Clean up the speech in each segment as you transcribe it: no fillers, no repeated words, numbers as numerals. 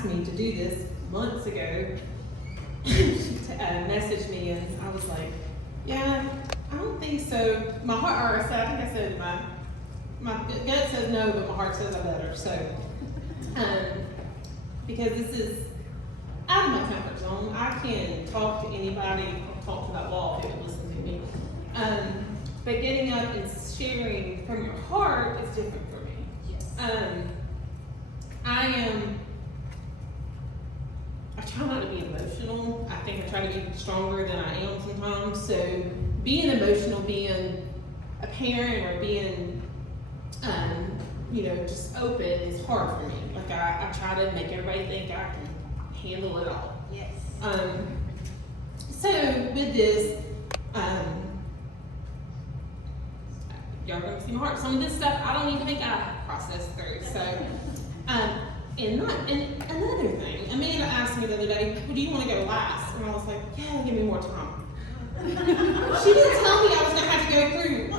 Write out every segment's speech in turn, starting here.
asked me to do this months ago. She messaged me and I was like, yeah, I don't think so. My heart, or I think I said my gut says no, but my heart says I better. So, because this is out of my comfort zone. I can talk to anybody, talk to that wall if it would listen to me. But getting up and sharing from your heart is different for me. Yes. I try not to be emotional. I think I try to be stronger than I am sometimes. So being emotional, being a parent or being, just open is hard for me. Like I try to make everybody think I can handle it all. Yes. So with this, y'all gonna see my heart. Some of this stuff I don't even think I processed through. So, and another thing, Amanda asked me the other day, well, do you want to go last? And I was like, yeah, give me more time. She didn't tell me I was gonna have to go through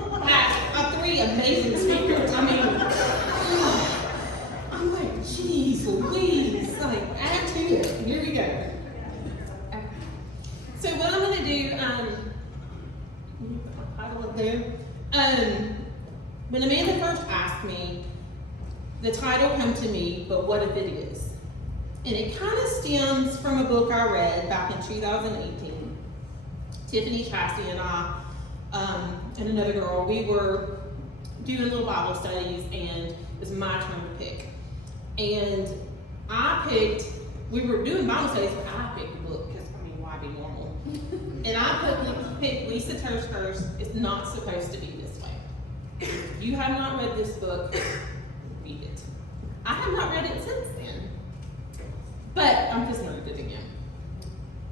three amazing speakers. I'm like, geez, Louise, like add to it. Here we go. So what I'm gonna do, put my title up there. When Amanda first asked me, the title come to me, but what if it is? And it kind of stems from a book I read back in 2018. Tiffany Chassie and I, and another girl, we were doing little Bible studies, and it was my turn to pick. And we were doing Bible studies, but I picked the book, because, why be normal? And I picked Lisa TerKeurst's It's Not Supposed to Be This Way. If you have not read this book, read it. I have not read it since then. But I'm just going to read it again.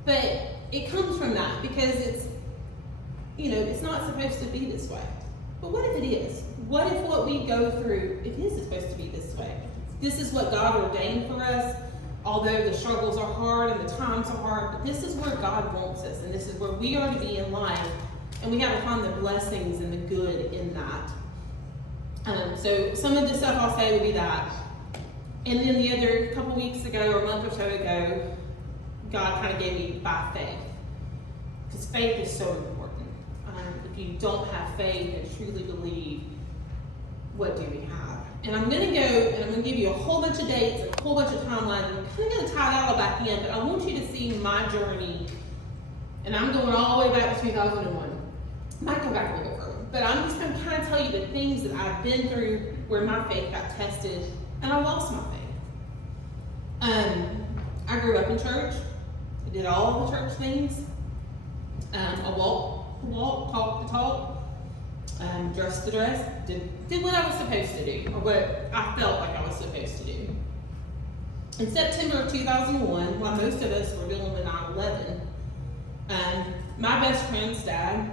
But it comes from that because it's not supposed to be this way. But what if it is? What if what we go through, it is supposed to be this way? This is what God ordained for us, although the struggles are hard and the times are hard, but this is where God wants us, and this is where we are to be in life, and we have to find the blessings and the good in that. So some of the stuff I'll say would be that. And then the other couple weeks ago or a month or so ago, God kind of gave me by faith. Because faith is so important. If you don't have faith and truly believe, what do we have? And I'm going to go and I'm going to give you a whole bunch of dates and a whole bunch of timelines. I'm kind of going to tie that all back in, but I want you to see my journey. And I'm going all the way back to 2001. Might go back a little further. But I'm just going to kind of tell you the things that I've been through where my faith got tested and I lost my faith. I grew up in church. I did all the church things. I walked the walk, talked the talk, dressed the dress, did what I was supposed to do, or what I felt like I was supposed to do. In September of 2001, while most of us were dealing with 9/11, my best friend's dad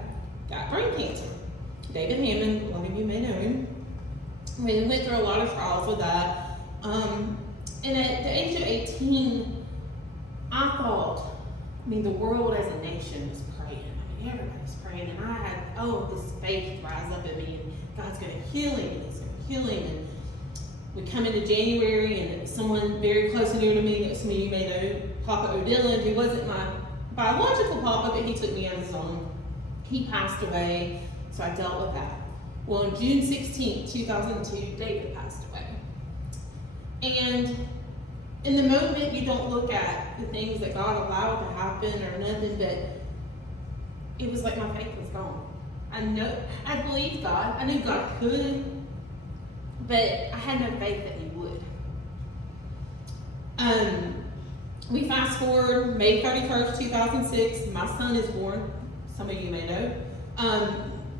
got brain cancer. David Hammond, a lot of you may know him. We went through a lot of trials with that. And at the age of 18, I thought, the world as a nation was praying. Everybody's praying, and I had, this faith rise up in me, and God's going to heal him, and he's going to heal him. And we come into January, and someone very close and dear to me, that some of you may know, Papa O'Dillon, who wasn't my biological papa, but he took me on his own. He passed away, so I dealt with that. Well, on June 16, 2002, David passed away. And in the moment, you don't look at the things that God allowed to happen or nothing, but it was like my faith was gone. I believed God. I knew God could, but I had no faith that he would. We fast forward, May 31st, 2006, my son is born. Some of you may know.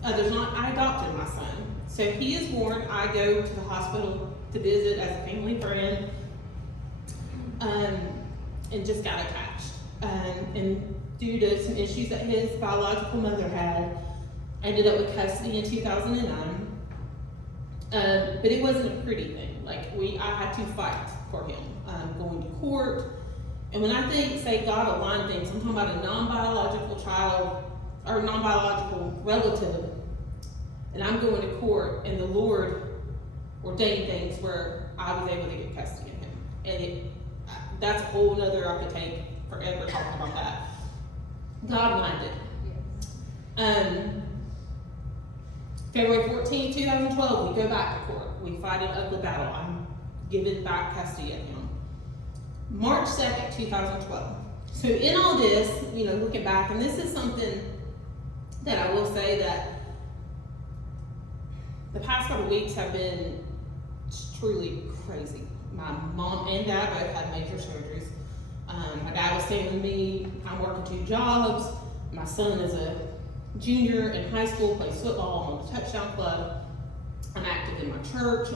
Others not. I adopted my son. So he is born. I go to the hospital to visit as a family friend, and just got attached. And due to some issues that his biological mother had, I ended up with custody in 2009. But it wasn't a pretty thing. I had to fight for him, going to court. And when I say God aligned things, I'm talking about a non-biological child or non-biological relative. And I'm going to court, and the Lord ordained things where I was able to get custody of him. And that's a whole nother, I could take forever talking about that. God minded. February 14, 2012, we go back to court. We fight an ugly battle. I'm giving back custody of him. March 2nd, 2012. So in all this, looking back, and this is something that I will say that the past couple weeks have been truly crazy. My mom and dad both had major surgeries. My dad was staying with me. I'm working 2 jobs. My son is a junior in high school, plays football on the Touchdown Club. I'm active in my church.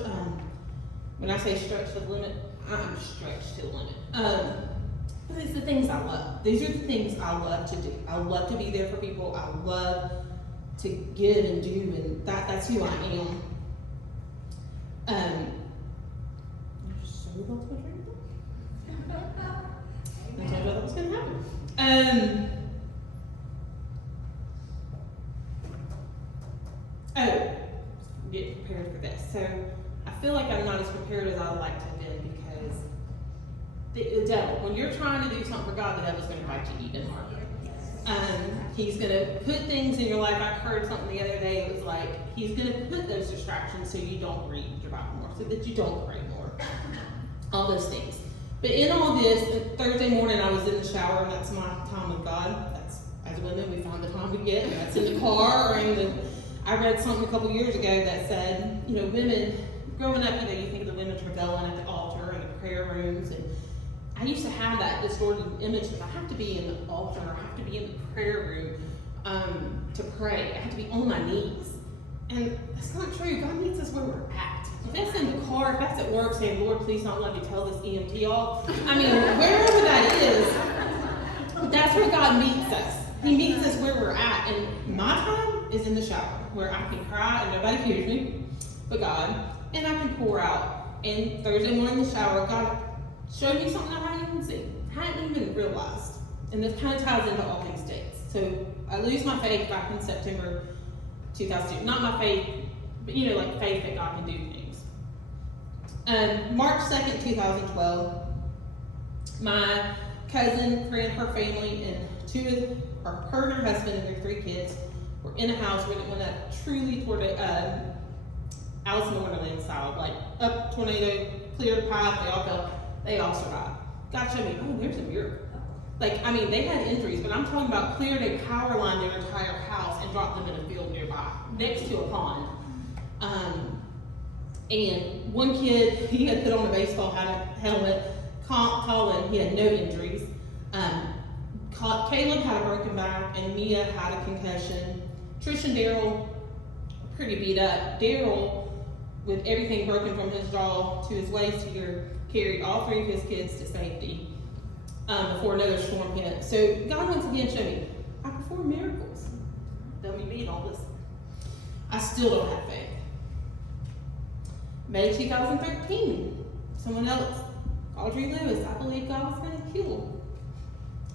When I say stretch to the limit, I'm stretched to the limit. But it's the things I love. These are the things I love to do. I love to be there for people. I love to give and do, and that's who I am. I told you that was going to happen. Get prepared for this. So I feel like I'm not as prepared as I'd like to have been, because the devil, when you're trying to do something for God, the devil's going to fight you even harder. He's going to put things in your life. I heard something the other day. It was like, he's going to put those distractions so you don't read your Bible more, so that you don't pray more. All those things. But in all this, Thursday morning I was in the shower, and that's my time with God. That's, as women, we find the time to get, and that's in the car or in the, I read something a couple years ago that said, women, growing up, you think of the women travailing at the altar and the prayer rooms, and I used to have that distorted image that I have to be in the altar, or I have to be in the prayer room to pray. I have to be on my knees. And that's not true. God meets us where we're at. If that's in the car, if that's at work saying, Lord, please don't let me tell this EMT off. Wherever that is, that's where God meets us. He meets us where we're at. And my time is in the shower, where I can cry and nobody hears me but God, and I can pour out. And Thursday morning in the shower, God showed me something I hadn't even seen, hadn't even realized. And this kind of ties into all these dates. So I lose my faith back in September 2002. Not my faith, but faith that God can do things. March 2nd, 2012, my cousin, friend, her family, and her and her husband and their 3 kids were in a house where it went up truly toward Alice in Wonderland style, like up tornado, clear path, they all survived. God showed me, there's a miracle. They had injuries, but I'm talking about cleared a power line their entire house and dropped them in a field nearby, next to a pond. And one kid, he had put on a baseball helmet. Colin, he had no injuries. Caleb had a broken back, and Mia had a concussion. Trish and Daryl were pretty beat up. Daryl, with everything broken from his jaw to his waist here, carried all 3 of his kids to safety before another storm hit. So God once again showed me, I perform miracles. Don't be beat all this. I still don't have faith. May 2013, someone else, Audrey Lewis, I believe God was going to heal.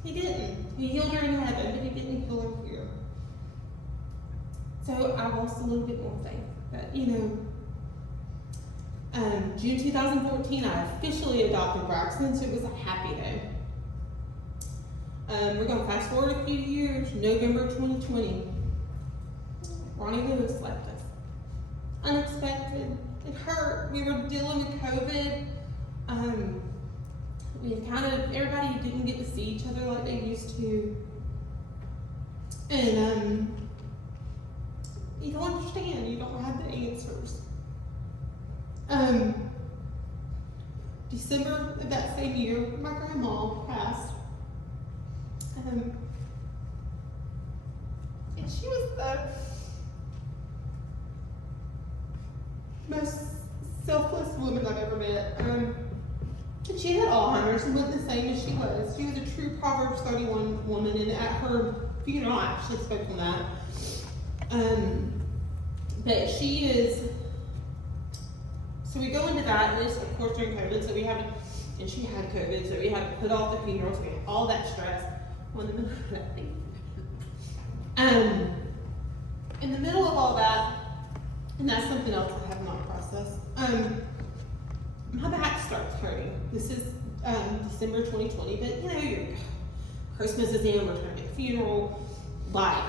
He didn't. He healed her in heaven, but he didn't heal her here. So I lost a little bit more faith. But, June 2014, I officially adopted Braxton, so it was a happy day. We're going to fast forward a few years, November 2020. Ronnie Lewis left us. Unexpected. It hurt. We were dealing with COVID. Everybody didn't get to see each other like they used to. And you don't understand. You don't have the answers. December of that same year, my grandma passed. And she was the most selfless woman I've ever met. And she had Alzheimer's and wasn't the same as she was. She was a true Proverbs 31 woman, and at her funeral, I actually spoke on that. But she is, so we go into that, and this, of course, during COVID, and she had COVID, so we had to put off the funeral, so we had all that stress. In the middle of all that, and that's something else I have not processed, my back starts hurting. This is December 2020, but Christmas is in, we're trying to get a funeral. Life.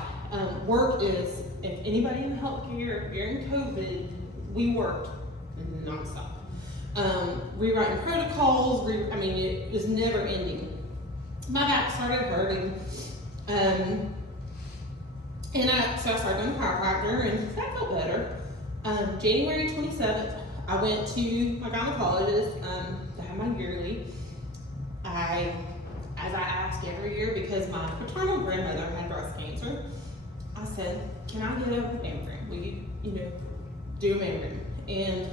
Work is, if anybody in healthcare during COVID, we worked nonstop. Rewriting protocols, it was never ending. My back started hurting, so I started going to chiropractor, and that felt better. January 27th, I went to my gynecologist to have my yearly. As I ask every year, because my paternal grandmother had breast cancer, I said, can I get a mammogram? Will you, do a mammogram? And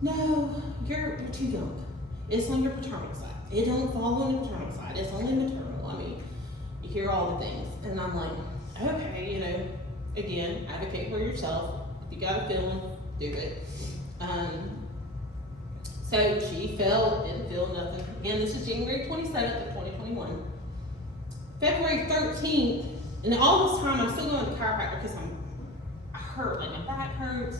no, you're too young. It's on your paternal side. It don't fall on the paternal side. It's only maternal. You hear all the things. And I'm like, okay, again, advocate for yourself. If you got a feeling, do it. So she didn't feel nothing. Again, this is January 27th of 2021. February 13th, and all this time I'm still going to the chiropractor because I hurt, like my back hurts.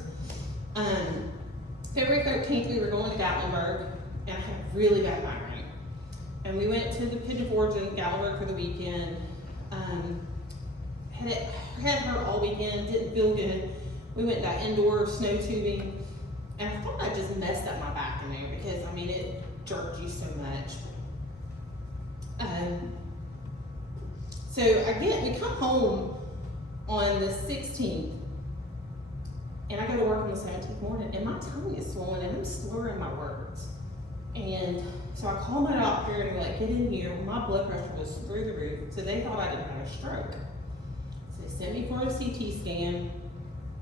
February 13th, we were going to Gatlinburg, and I had a really bad migraine. And we went to the Pigeon Forge in Gatlinburg for the weekend. Had hurt all weekend, didn't feel good. We went to indoor snow tubing, and I thought I just messed up my back in there because, it jerked you so much. So we come home on the 16th, and I go to work on the 17th morning, and my tongue is swollen, and I'm slurring my words. And so I call my doctor, and they're like, get in here. My blood pressure was through the roof, so they thought I didn't have a stroke. So they sent me for a CT scan.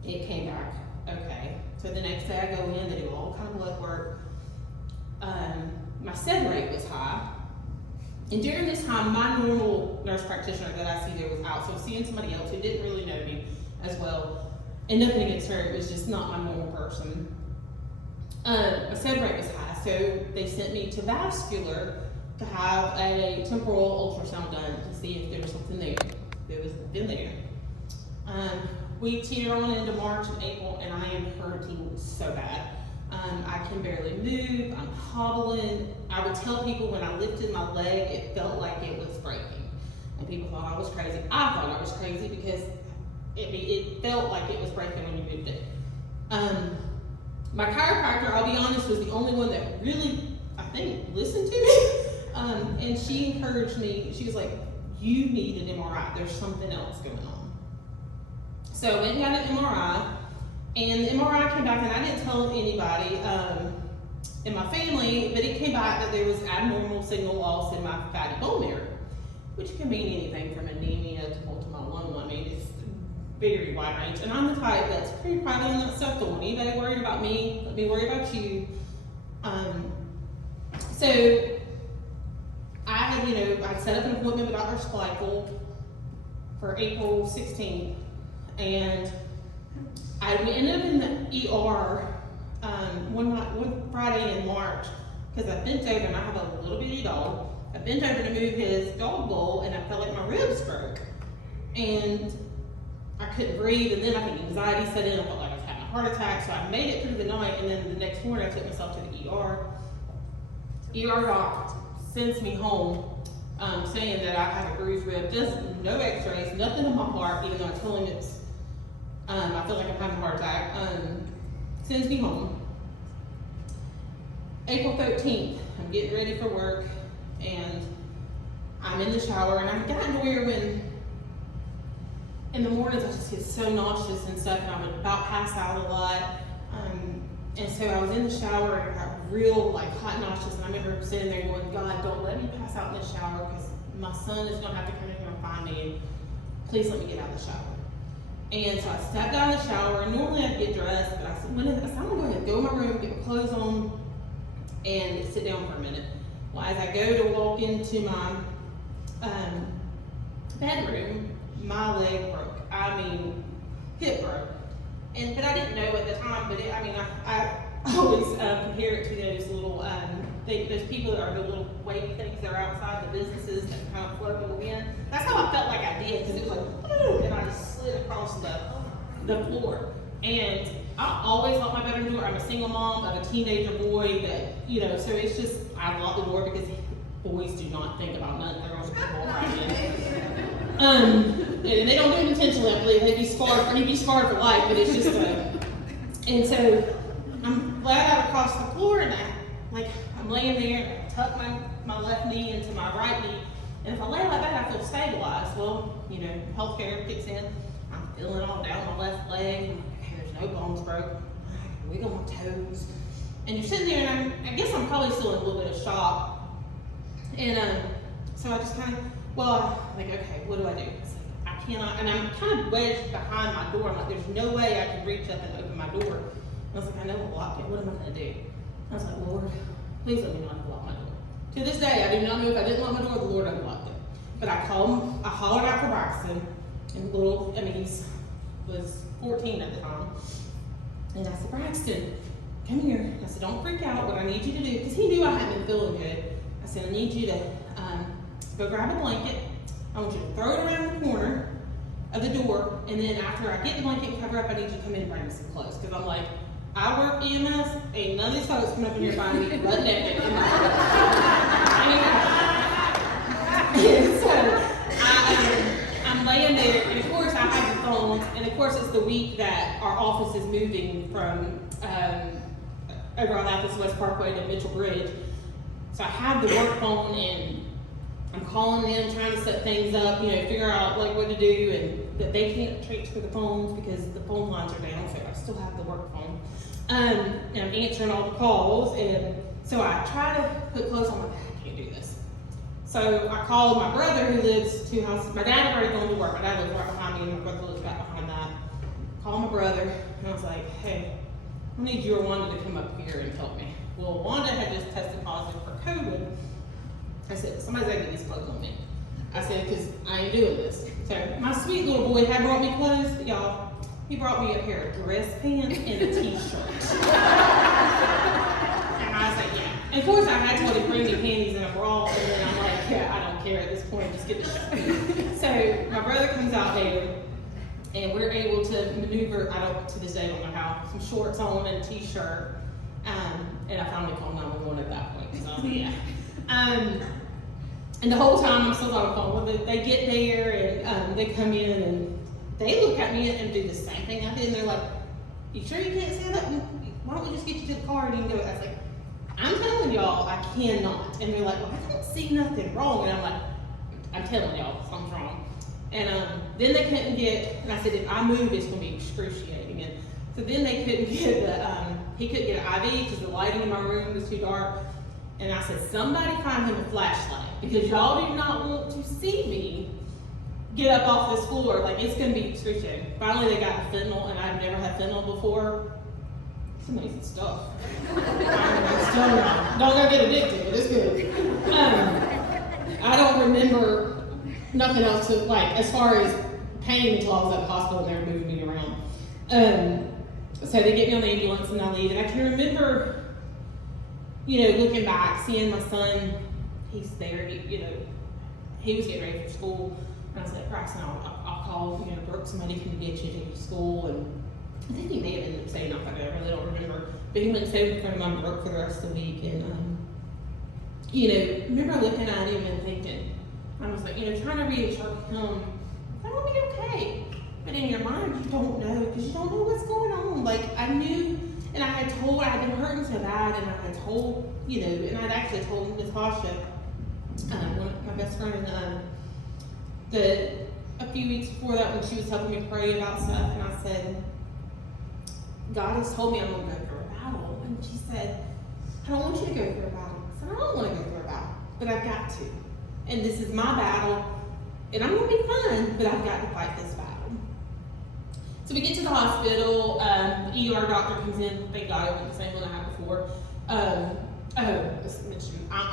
It came back okay. So the next day I go in, they do all kind of blood work. My SED rate was high. And during this time, my normal nurse practitioner that I see there was out. So seeing somebody else who didn't really know me as well, and nothing against her, it was just not my normal person. My SED rate was high, so they sent me to vascular to have a temporal ultrasound done to see if there was something there. There was nothing there. We teetered on into March and April, and I am hurting so bad. I can barely move, I'm hobbling. I would tell people when I lifted my leg, it felt like it was breaking. And people thought I was crazy. I thought I was crazy because it felt like it was breaking when you moved it. My chiropractor, I'll be honest, was the only one that really, I think, listened to me. And she encouraged me. She was like, you need an MRI. There's something else going on. So I went and got an MRI. And the MRI came back, and I didn't tell anybody in my family, but it came back that there was abnormal signal loss in my fatty bone marrow, which can mean anything from anemia to multiple myeloma. It's very wide range. And I'm the type that's pretty private on that stuff. Don't want anybody worried about me. Let me worry about you. So I had, I set up an appointment with Dr. Schleichel for April 16th, and I ended up in the ER one Friday in March because I bent over, and I have a little bitty dog. I bent over to move his dog bowl, and I felt like my ribs broke. And I couldn't breathe, and then I think anxiety set in. I felt like I was having a heart attack, so I made it through the night, and then the next morning I took myself to the ER. ER doc sends me home saying that I have a bruised rib, just no x-rays, nothing in my heart, even though I told him it's I feel like I'm having a heart attack. Sends me home. April 13th, I'm getting ready for work, and I'm in the shower, and I've gotten to where when, in the mornings, I just get so nauseous and stuff, and I would about pass out a lot. And so I was in the shower, and I got real hot nauseous, and I remember sitting there going, God, don't let me pass out in the shower, because my son is gonna have to come in here and find me, and please let me get out of the shower. And so I stepped out of the shower, and normally I'd get dressed, but I said, I'm gonna go ahead and go in my room, get my clothes on, and sit down for a minute. Well, as I go to walk into my bedroom, my leg broke. Hip broke. But I didn't know at the time, but I always compare it to those little, those people that are the little wavy things that are outside the businesses that kind of float in the wind. That's how I felt like I did, because it was like, and I just slid across the floor. And I always lock my bedroom door. I'm a single mom of a teenager boy that, so it's just, I lock the door because boys do not think about nothing. They're going to walk right in. And they don't do it intentionally. I believe he'd be scarred for life, but it's just and so I'm laid out across the floor, and I'm laying there, and I tuck my left knee into my right knee, and if I lay like that, I feel stabilized. Well, healthcare kicks in. I'm feeling all down my left leg. There's no bones broke. I wiggle my toes, and you're sitting there, and I guess I'm probably still in a little bit of shock. And so I just kind of, okay, what do I do? I cannot, and I'm kind of wedged behind my door. I'm like, there's no way I can reach up and open my door. I was like, I know what locked it. What am I going to do? I was like, Lord, please let me not lock my door. To this day, I do not know if I didn't lock my door, the Lord unlocked it. But I hollered out for Braxton, and he was 14 at the time. And I said, Braxton, come here. I said, don't freak out. What I need you to do, because he knew I hadn't been feeling good. I said, I need you to go grab a blanket. I want you to throw it around the corner of the door, and then after I get the blanket and cover up, I need you to come in and bring me some clothes. Because I'm like, I work EMS, ain't none of these folks come up in here and find me butt naked. So I'm laying there, and of course I have the phone, and of course it's the week that our office is moving from over on Athens West Parkway to Mitchell Bridge. So I have the work phone, and I'm calling them, trying to set things up, figure out what to do, and that they can't transfer the phones because the phone lines are down, so I still have the work phone. And I'm answering all the calls, and so I try to put clothes on. I can't do this. So I called my brother who lives 2 houses. My dad had already gone to work. My dad lives right behind me, and my brother lives back behind that. Called my brother, and I was like, hey, I need you or Wanda to come up here and help me. Well, Wanda had just tested positive for COVID. I said, somebody's got to get these clothes on me. I said, because I ain't doing this. So my sweet little boy had brought me clothes, but y'all, he brought me a pair of dress pants and a t-shirt. And I said, yeah. And of course I had told him bring me panties and a bra, and then I'm like, yeah, I don't care at this point, just get the shirt. So my brother comes out there, and we're able to maneuver, to this day I don't know how, some shorts on and a t-shirt. And I finally called 911 at that point, because I was like, yeah. And the whole time I'm still on the phone. Well, they get there, and they come in, and they look at me and do the same thing I did, and they're like, you sure you can't stand up? Why don't we just get you to the car and you can go? I was like, I'm telling y'all, I cannot. And they're like, well, I don't see nothing wrong. And I'm like, I'm telling y'all, something's wrong. And then they couldn't get, and I said, if I move, it's going to be excruciating. And so then they couldn't get he couldn't get an IV because the lighting in my room was too dark. And I said, somebody find him a flashlight, because y'all do not want to see me get up off this floor. It's going to be excruciating. Finally, they got the fentanyl, and I've never had fentanyl before. It's amazing stuff. Don't go get addicted, but it's good. I don't remember nothing else as far as pain until I was at the hospital and they were moving me around. So they get me on the ambulance and I leave, and I can remember, looking back, seeing my son, he's there, he was getting ready for school, and I said, Braxton, I'll call, Brooke, somebody can get you to school, and I think he may have ended up saying nothing, I really don't remember, but he went and stayed with a friend of mine, Brooke, for the rest of the week, and, remember looking at him and thinking, I was like, trying to reassure him, that will be okay. But in your mind, you don't know, because you don't know what's going on. I knew, and I had been hurting so bad, and I had told, and I'd actually told Natasha, my best friend, a few weeks before that when she was helping me pray about stuff, and I said, God has told me I'm going to go through a battle. And she said, I don't want you to go through a battle. I said, I don't want to go through a battle, but I've got to. And this is my battle, and I'm going to be fine, but I've got to fight this battle. So we get to the hospital, the ER doctor comes in, thank God it wasn't the same one I had before. I'm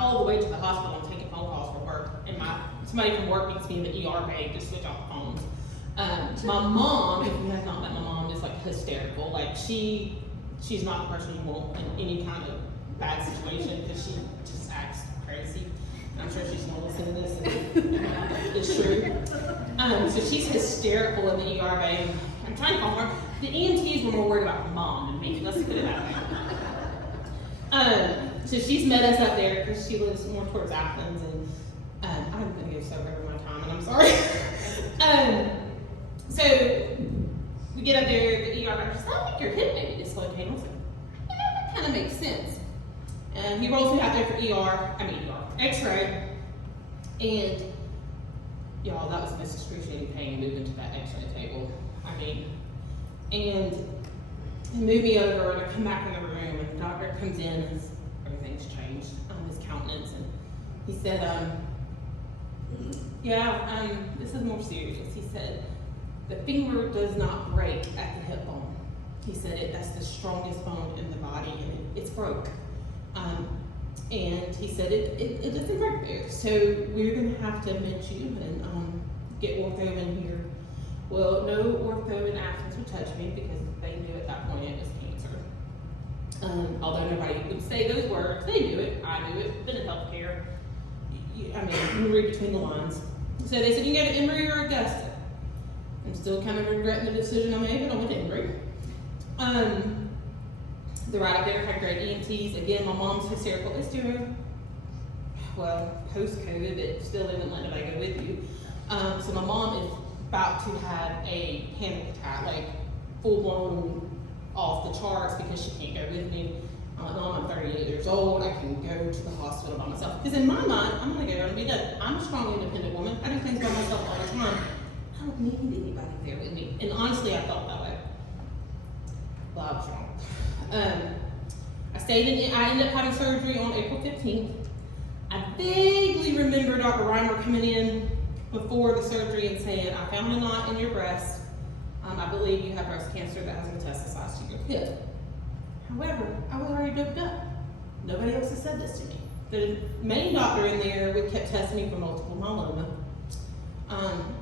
all the way to the hospital, I'm taking phone calls from work, and somebody from work needs me in the ER bay to switch off the phones. My mom, if you have not met my mom, is hysterical. She's not the person you want in any kind of bad situation, because she just acts crazy. I'm sure she's gonna listen to this, and it's true. So she's hysterical in the ER bay. I'm trying to call her. The EMTs were more worried about her mom than me. Let's put it that way. So she's met us up there because she lives more towards Athens, and I'm gonna go so over my time, and I'm sorry. So we get up there, the ER doctor says, I think your hip may be dislocated. I was like, that kind of makes sense. And he rolls me out there for X-ray, and y'all, that was the most excruciating pain moving to that X-ray table. And he moved me over, and I come back in the room, and the doctor comes in, and everything's changed on his countenance, and he said, this is more serious. He said, the femur does not break at the hip bone. He said that's the strongest bone in the body, and it's broke. And he said it doesn't break there. So we're gonna have to admit you and get ortho in here. Well, no ortho in Athens would touch me because they knew at that point it was cancer. Although nobody would say those words, they knew it, I knew it, been in healthcare. You read between the lines. So they said, you can go to Emory or Augusta. I'm still kind of regretting the decision I made, but I went to Emory. The ride up there had great EMTs. Again, my mom's hysterical. It's doing, well, post-COVID, it still isn't letting nobody go with you. So my mom is about to have a panic attack, like full-blown off the charts because she can't go with me. I'm like, Mom, I'm 38 years old. I can go to the hospital by myself. Because in my mind, I'm going to go and be done. I'm a strong, independent woman. I do things by myself all the time. I don't need anybody there with me. And honestly, I felt that way. Well, I was wrong. I ended up having surgery on April 15th. I vaguely remember Dr. Reimer coming in before the surgery and saying, I found a knot in your breast. I believe you have breast cancer that has metastasized to your hip. However, I was already doped up. Nobody else has said this to me. The main doctor in there kept testing me for multiple myeloma.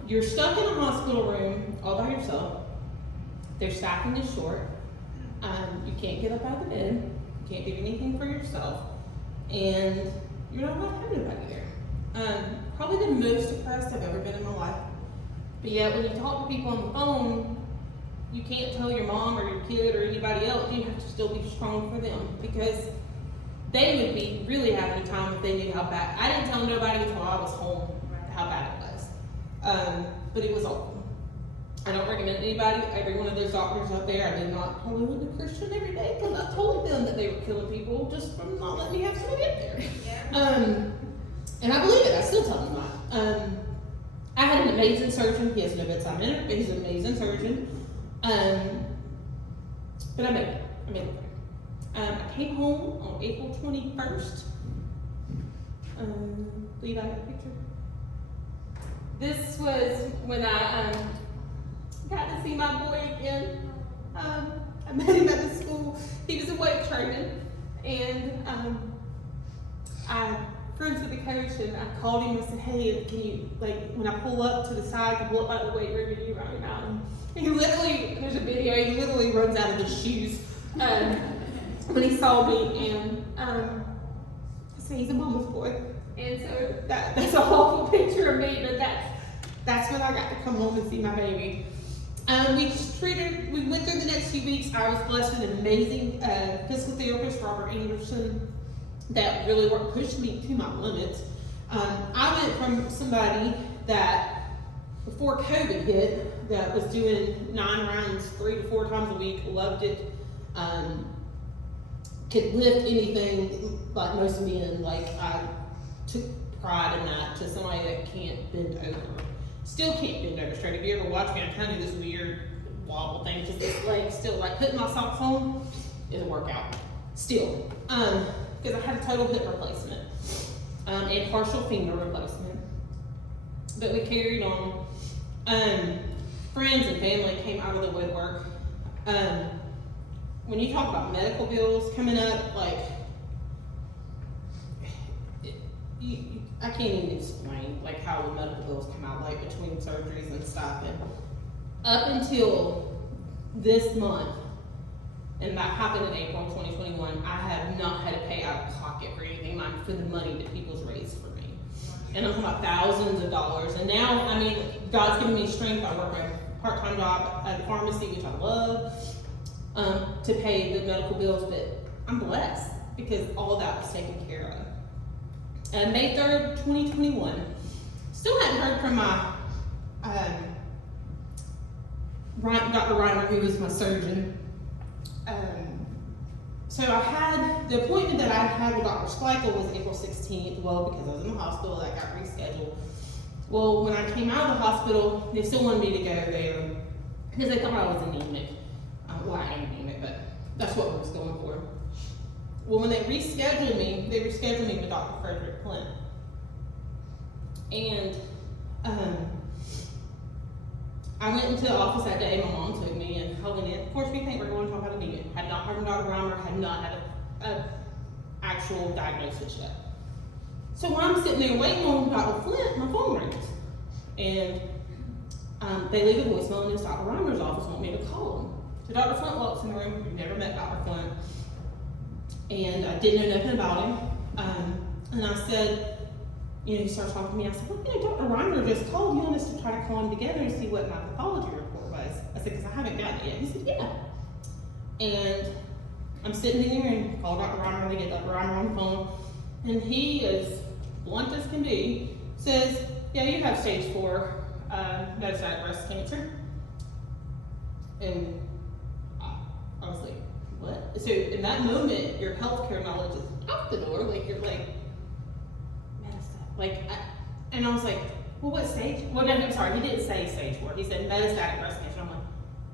You're stuck in a hospital room all by yourself. Their staffing is short. You can't get up out of the bed. You can't do anything for yourself. And you're not allowed to have anybody there. Probably the most depressed I've ever been in my life. But yet, when you talk to people on the phone, you can't tell your mom or your kid or anybody else. You have to still be strong for them because they would be really having a time if they knew how bad. I didn't tell nobody until I was home how bad it was. But it was awful. I don't recommend anybody, every one of those doctors up there, I did not probably look at Christian every day because I told them that they were killing people just from not letting me have somebody up there. Yeah. And I believe it, I still tell them that. I had an amazing surgeon, he has no bedside manner, but he's an amazing surgeon. But I made it through. I came home on April 21st. Believe I got a picture. This was when I got to see my boy again. I met him at the school. He was a weight training, and I friends with the coach, and I called him and said, hey, can you, like, when I pull up to the side, I pull up out of the weight room, and you run me out. And he literally, there's a video, he literally runs out of his shoes when he saw me, and so he's a mama's boy. And so that's a awful picture of me, but that's when I got to come home and see my baby. We went through the next few weeks. I was blessed with an amazing physical therapist, Robert Anderson, that really pushed me to my limits. I went from somebody that, before COVID hit, that was doing 9 rounds 3 to 4 times a week, loved it, could lift anything like most men, like I took pride in that, to somebody that can't bend over. Still can't bend over straight. If you ever watch me, I kind of do this weird wobble thing, because this leg still, like putting my socks on is a workout. Still. Because I had a total hip replacement and partial finger replacement. But we carried on. Friends and family came out of the woodwork. When you talk about medical bills coming up, like, I can't even explain like how the medical bills come out, like between surgeries and stuff. And up until this month, and that happened in April 2021, I have not had to pay out of pocket for anything for the money that people's raised for me. And I'm talking about thousands of dollars. And now, I mean, God's given me strength. I work a part-time job at a pharmacy, which I love, to pay the medical bills, but I'm blessed. because all of that was taken care of. May 3rd, 2021, still hadn't heard from my Dr. Reimer, who was my surgeon. So I had, the appointment that I had with Dr. Schleichel was April 16th. Well, because I was in the hospital, that got rescheduled. Well, when I came out of the hospital, they still wanted me to go there because they thought I was anemic. Well, I am anemic, but that's what I was going for. Well, when they rescheduled me with Dr. Frederick Flint. And I went into the office that day, my mom took me, and I went in. Of course, we think we're going to talk about anemia. Had not heard from Dr. Reimer, had not had an actual diagnosis yet. So while I'm sitting there waiting on Dr. Flint, my phone rings. And they leave a voicemail, and it's Dr. Reimer's office want me to call him. So Dr. Flint walks in the room. We've never met Dr. Flint. And I didn't know nothing about him. And I said, he starts talking to me. I said, well, Dr. Reimer just called. You want us to try to call him together and see what my pathology report was? I said, because I haven't gotten it yet. He said, yeah. And I'm sitting in there and call Dr. Reimer. They get Dr. Reimer on the phone. And he, as blunt as can be, says, yeah, you have stage 4 metastatic breast cancer. And I was like, what? So in that moment, your healthcare knowledge is out the door. Like, you're like, and I was like, well, what stage? Well, no, I'm sorry, he didn't say stage 4. He said metastatic breast cancer. I'm like,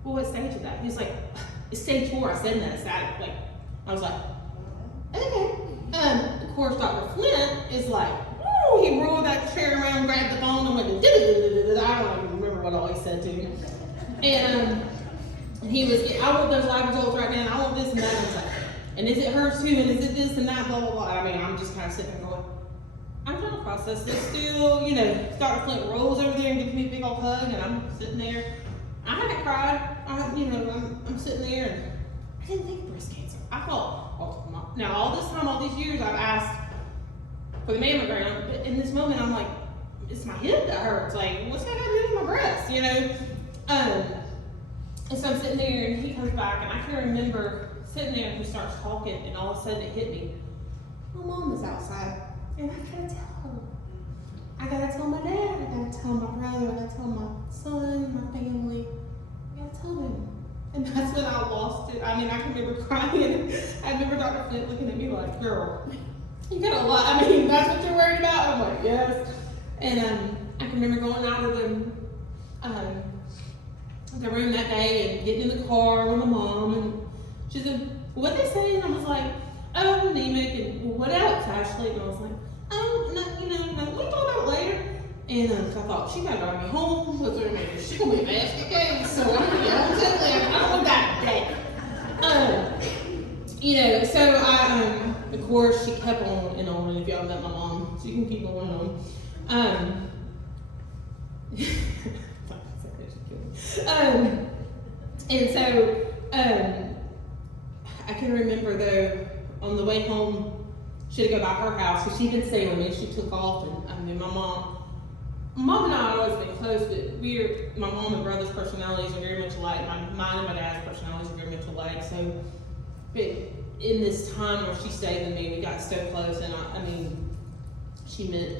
well, what stage is that? He's like, it's stage 4. I said metastatic. Like, I was like, okay. Of course, Dr. Flint is like, oh, he rolled that chair around, grabbed the phone, and went, I don't even remember what all he said to me. And he was, I want those lab results right now, and I want this and that. And I was like, and is it hers too? And is it this and that? Blah, blah, blah. I mean, I'm just kind of sitting there going, I'm trying to process this still. Dr. Flint rolls over there and gives me a big old hug, and I'm sitting there. I haven't cried. I'm sitting there, and I didn't think breast cancer. I thought, now all this time, all these years, I've asked for the mammogram, but in this moment, I'm like, it's my hip that hurts. Like, what's that got to do with my breast? And so I'm sitting there, and he comes back, and I can remember sitting there, and he starts talking, and all of a sudden it hit me. My mom is outside. And I gotta tell her. I gotta tell my dad, I gotta tell my brother, I gotta tell my son, my family. I gotta tell them. And that's when I lost it. I mean, I can remember crying. I remember Dr. Flint looking at me like, girl, you got a lot. I mean, that's what you're worried about? I'm like, yes. And I can remember going out of the room that day and getting in the car with my mom. And she said, what'd they say? And I was like, oh, I'm anemic. And what else, Ashley? And I was like, no, we'll talk about it later. And so I thought, she gotta drive me home. What's her name? She's gonna be a basket case. So I'm gonna get home today. I don't want that today. So I, of course, she kept on and on. And if y'all met my mom, she can keep going on. And so, I can remember though, on the way home, she had to go by her house, so she didn't stay with me. She took off, and my mom and I had always been close, but my mom and brother's personalities are very much alike. Mine and my dad's personalities are very much alike. So, but in this time where she stayed with me, we got so close, and she meant,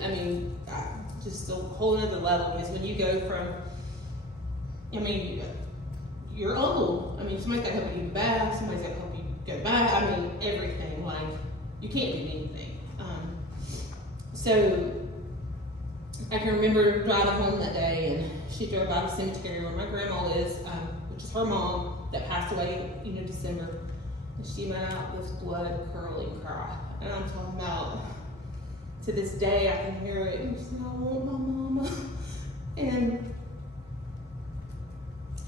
just a whole other level. Because when you go from, your uncle, somebody's got to help you do the bath, somebody's got to help you go back, everything, like, you can't do anything. So, I can remember driving home that day, and she drove by the cemetery where my grandma is, which is her mom, that passed away, December, and she let out this blood-curdling cry, and I'm talking about, to this day, I can hear it, and she said, I want my mama, and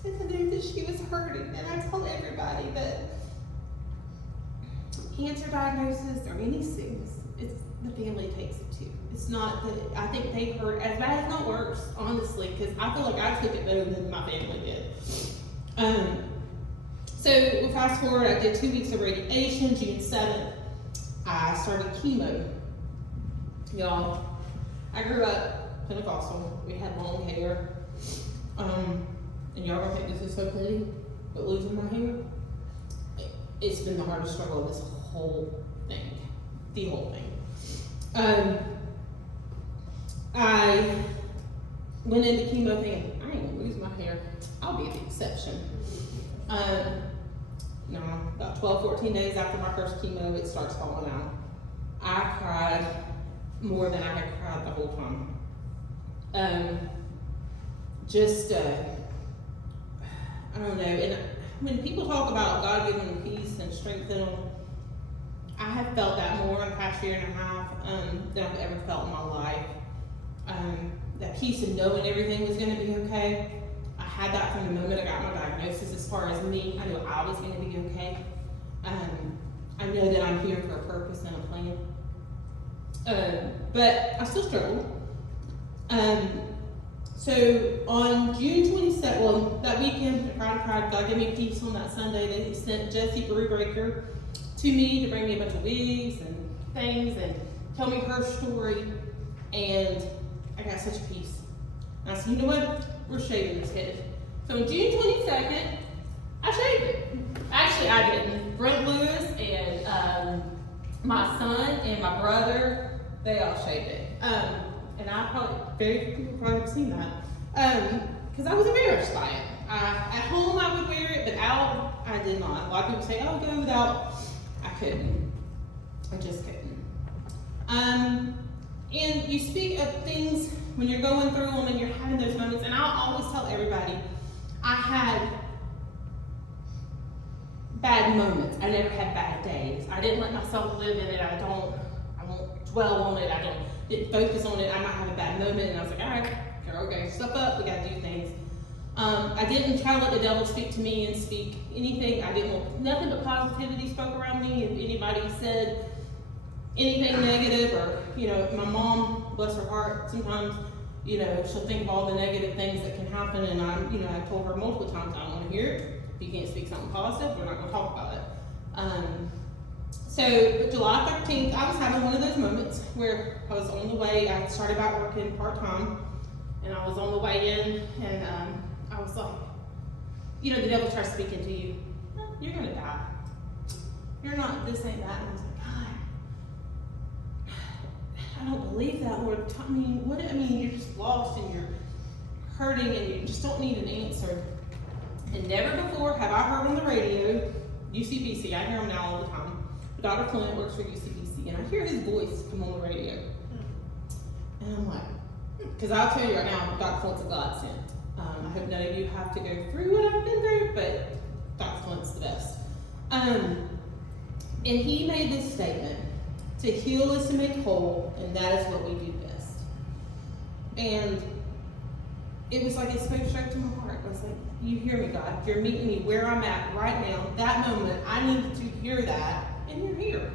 I knew that she was hurting, and I told everybody that cancer diagnosis or any sickness, it's the family takes it too. It's not that, I think they hurt as bad, if not worse, honestly, because I feel like I took it better than my family did. So we fast forward, I did 2 weeks of radiation. June 7th, I started chemo. Y'all, I grew up Pentecostal. We had long hair. And y'all gonna think this is so pretty, but losing my hair, it's been the hardest struggle of this whole thing. the whole thing. I went into chemo thinking, I ain't gonna lose my hair. I'll be the exception. No, about 12, 14 days after my first chemo, it starts falling out. I cried more than I had cried the whole time. I don't know, and when people talk about God giving them peace and strength in them, I have felt that more in the past year and a half than I've ever felt in my life. That peace of knowing everything was going to be okay. I had that from the moment I got my diagnosis. As far as me, I knew I was going to be okay. I know that I'm here for a purpose and a plan. But I still struggled. So on June 22nd, well, that weekend, I cried, God gave me peace on that Sunday. They sent Jessie Brewbreaker to me to bring me a bunch of wigs and things and tell me her story. And I got such peace. And I said, you know what? We're shaving this head. So on June 22nd, I shaved it. Actually, I didn't. Brent Lewis and my son and my brother, they all shaved it. And very few people probably have seen that. Because I was embarrassed by it. At home I would wear it, but out I did not. A lot of people say, oh, go without. I couldn't. I just couldn't. And you speak of things when you're going through them and you're having those moments, and I'll always tell everybody, I had bad moments. I never had bad days. I didn't let myself live in it. I won't dwell on it. Didn't focus on it. I might have a bad moment, and I was like, all right, Carol, get stuff up. We got to do things. I didn't try to let the devil speak to me and speak anything. I didn't want nothing but positivity spoke around me. If anybody said anything negative, or my mom, bless her heart, sometimes she'll think of all the negative things that can happen, and I told her multiple times, I don't want to hear it. If you can't speak something positive, we're not going to talk about it. So July 13th, I was having one of those moments where I was on the way. I started out working part-time, and I was on the way in, and I was like, the devil tries speaking to you. You're going to die. You're not, this ain't that. And I was like, God, I don't believe that, Lord. You're just lost, and you're hurting, and you just don't need an answer. And never before have I heard on the radio, UCBC, I hear him now all the time. Dr. Clint works for UCBC, and I hear his voice come on the radio. And I'm like, because I'll tell you right now, Dr. Clint's a godsend. I hope none of you have to go through what I've been through, but Dr. Clint's the best. And he made this statement, to heal is to make whole, and that is what we do best. And it was like it spoke straight to my heart. I was like, you hear me, God. You're meeting me where I'm at right now. That moment, I needed to hear that, and you're here.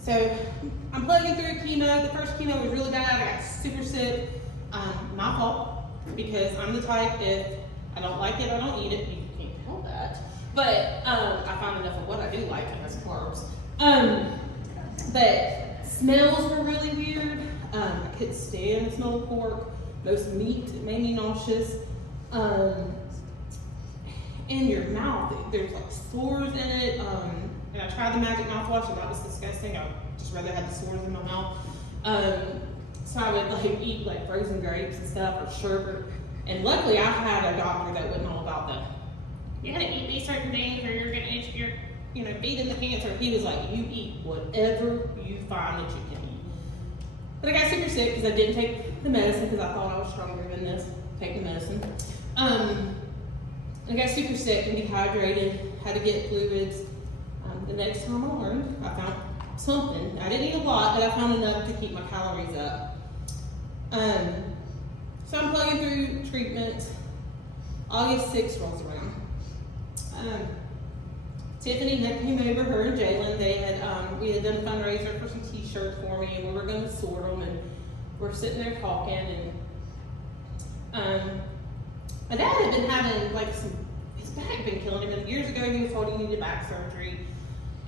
So I'm plugging through chemo. The first chemo was really bad. I got super sick. My fault, because I'm the type, if I don't like it, I don't eat it. You can't help that. But I find enough of what I do like, and that's carbs. But smells were really weird. I couldn't stand the smell of pork. Most meat, it made me nauseous. In your mouth, there's like sores in it. And I tried the Magic mouthwash, and that was disgusting. I just rather have the sores in my mouth. So I would eat frozen grapes and stuff, or sherbet. And luckily, I had a doctor that wasn't all about that. You gotta eat these certain things, or you're gonna eat your, feeding the cancer. He was like, you eat whatever you find that you can eat. But I got super sick because I didn't take the medicine, because I thought I was stronger than this. Take the medicine. I got super sick and dehydrated, had to get fluids. The next time I learned, I found something. I didn't eat a lot, but I found enough to keep my calories up. So I'm plugging through treatment. August 6th rolls around. Tiffany had came over, her and Jalen. We had done a fundraiser for some t-shirts for me, and we were going to sort them, and we're sitting there talking, and my dad had been having his back been killing him, and years ago he was told he needed back surgery,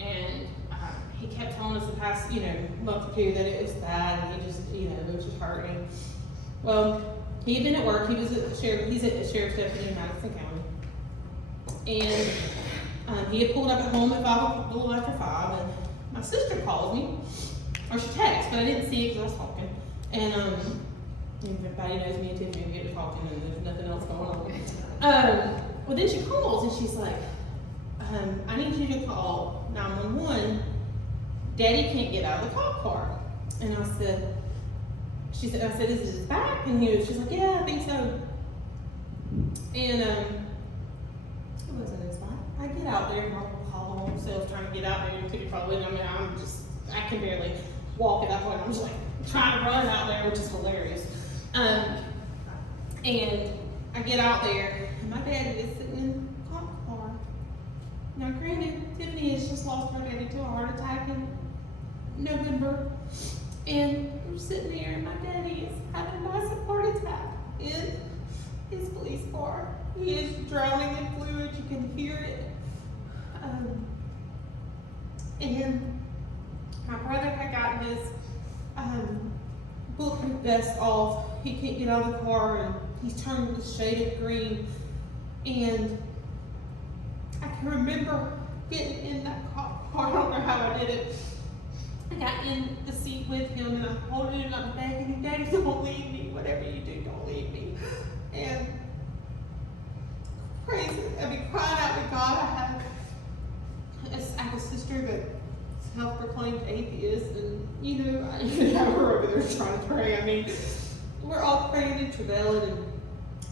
and he kept telling us the past month or two that it was bad, and he just it was just hurting. Well, he had been at work. He's a sheriff's deputy in Madison County, and he had pulled up at home at a little after 5, and my sister calls me, or she texts, but I didn't see it because I was talking. And everybody knows me and Tiffany, we get to talking and there's nothing else going on. Well, then she calls and she's like, I need you to call 911. Daddy can't get out of the cop car. And I said, is it his back? And she's like, yeah, I think so. And it wasn't his back. I get out there, my hollow self trying to get out there. You could probably, I can barely walk at that point. I'm just like trying to run out there, which is hilarious. And I get out there, and my daddy is sitting in the cop car. Now, granted, Tiffany has just lost her daddy to a heart attack in November. And we're sitting there, and my daddy is having a massive heart attack in his police car. He is drowning in fluid, you can hear it. And my brother had gotten his bulletproof vest off. He can't get out of the car, and he's turned the shade of green. And I can remember getting in that car. I don't know how I did it. I got in the seat with him, and I'm holding him up back, and Daddy, don't leave me. Whatever you do, don't leave me. And crying out to God. I have a sister that's self-proclaimed atheist, and I even have her over there trying to pray. We're all praying and travailing, and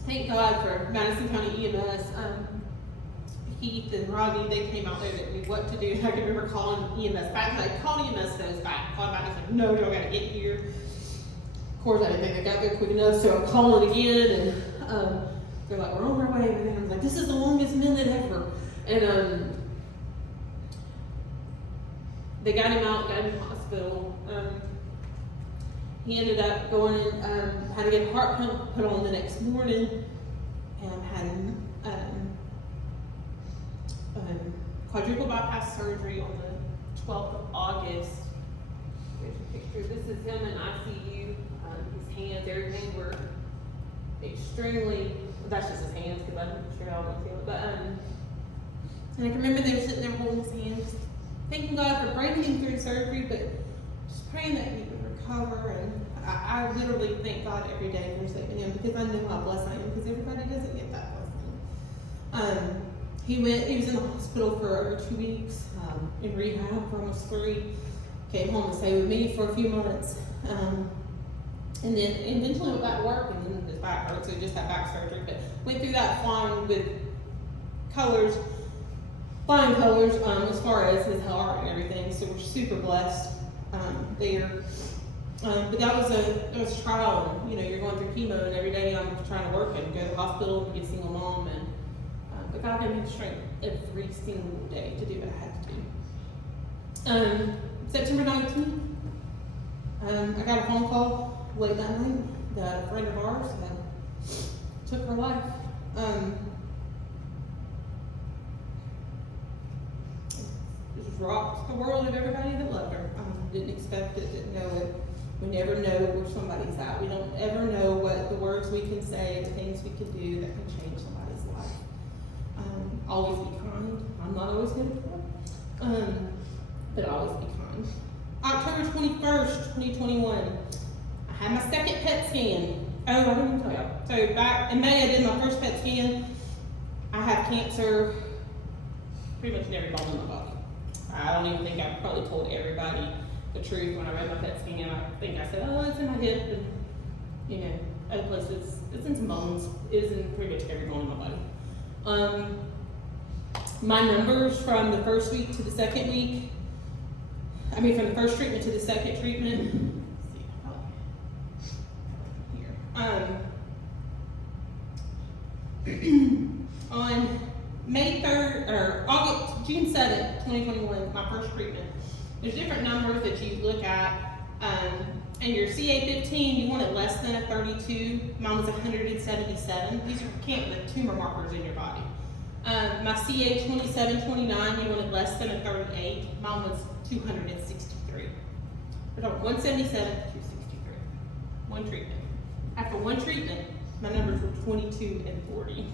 thank God for Madison County EMS. Keith and Rodney, they came out there and knew what to do. I can remember calling EMS back. I called EMS those back. Called back and was like, no, y'all gotta get here. Of course, I didn't think they got there quick enough, so I'm calling again, and they're like, we're on our way. And I was like, this is the longest minute ever. And they got him out, got him to the hospital. He ended up going in, had to get a heart pump put on the next morning, and had quadruple bypass surgery on the 12th of August. There's a picture. This is him in ICU. His hands, everything were extremely, that's just his hands because I'm sure I don't feel it. But, and I can remember they were sitting there holding his hands, thanking God for bringing him through surgery, but just praying that he would recover. And I literally thank God every day for saving him, because I know how blessed I am, because everybody doesn't get that blessing. He was in the hospital for over 2 weeks, in rehab for almost 3. Came home to stay with me for a few months. And then eventually went back to work, and then his back hurt, so he just had back surgery. But went through that flying colors, as far as his heart and everything. So we're super blessed there. But that was a trial, and you're going through chemo, and every day I'm trying to work and go to the hospital and be a single mom, and but God gave me the strength every single day to do what I had to do. September 19th, I got a phone call late that night that a friend of ours took her life. It just rocked the world of everybody that loved her. Didn't expect it, didn't know it. We never know where somebody's at. We don't ever know what the words we can say, the things we can do that can change somebody's life. Always be kind. I'm not always good at that, but always be kind. October 21st, 2021, I had my second PET scan. Oh, I didn't even tell you. So back in May, I did my first PET scan. I have cancer pretty much in every bone in my body. I don't even think I probably told everybody the truth when I read my PET scan. I think I said, oh, it's in my hip, and other places. It's in some bones. It is in pretty much every bone in my body. My numbers from the first week to the second week, from the first treatment to the second treatment, on May 3rd, or June 7th, 2021, my first treatment. There's different numbers that you look at, and your CA15, you want it less than a 32. Mine was 177. These are the tumor markers in your body. My CA2729, you wanted less than a 38. Mine was 263. We're talking 177 to 263. One treatment. After one treatment, my numbers were 22 and 40.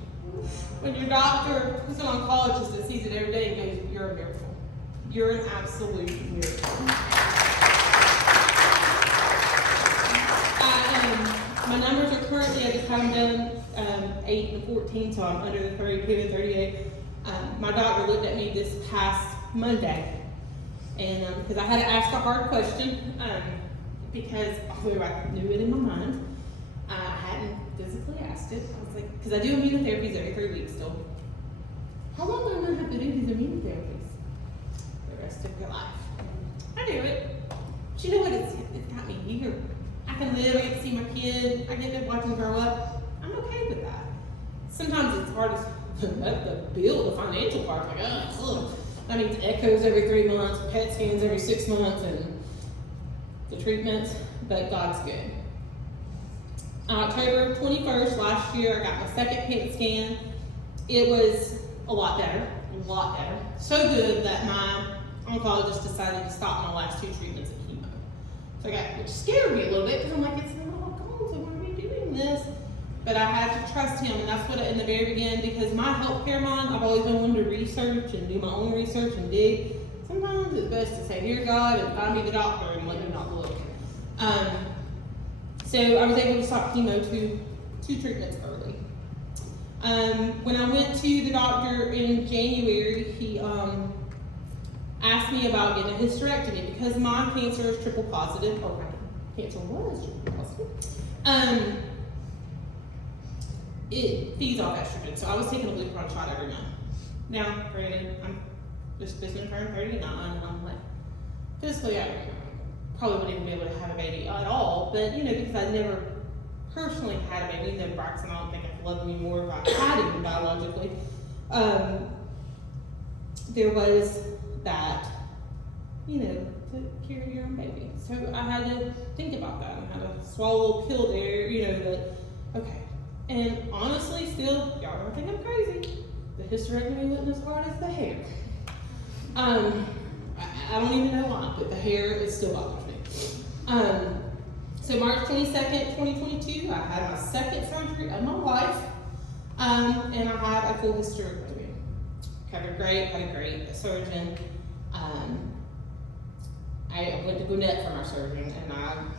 When your doctor, who's an oncologist that sees it every day, goes, you're a miracle. You're an absolute miracle. My numbers are currently, at the time done, 8 and 14, so I'm under the 32 and 38. My doctor looked at me this past Monday, and because I had to ask a hard question, because although I knew it in my mind, I hadn't physically asked it. I was like, because I do immunotherapies every 3 weeks still. How long do I going to have to do these immunotherapies? The rest of your life. I do it. But you know what? It's got me here. I can live, I get to see my kid, I get to watch him grow up. I'm okay with that. Sometimes it's hard to the bill, the financial part, like, ugh. That means echoes every 3 months, PET scans every 6 months, and the treatments, but God's good. On October 21st last year, I got my second PET scan. It was a lot better. So good that my oncologist decided to stop my last 2 treatments of chemo. So which scared me a little bit, because I'm like, it's not all gone, so why are we doing this? But I had to trust him, and that's what in the very beginning, because my healthcare mind, I've always been one to research and do my own research and dig. Sometimes it's best to say, "Dear God," and find me the doctor and let me not look. So I was able to stop chemo 2 treatments early. When I went to the doctor in January, he asked me about getting a hysterectomy because my cancer is triple positive, or my cancer was triple positive. It feeds off estrogen, so I was taking a glucagon shot every month. Now, granted, I'm just going to turn 39, and I'm like, physically, I probably wouldn't even be able to have a baby at all, but because I never personally had a baby, then Braxton, I don't think I could love me more if I had him biologically. There was that, to carry your own baby. So I had to think about that. I had to swallow a pill there, that, okay. And honestly, still, y'all don't think I'm crazy. The hysterectomy wasn't as hard as the hair. I don't even know why, but the hair is still bothers me. So March 22nd, 2022, I had my second surgery of my life, and I had a full hysterectomy. Had a great surgeon. I went to Gwinnett for my surgeon, and I'm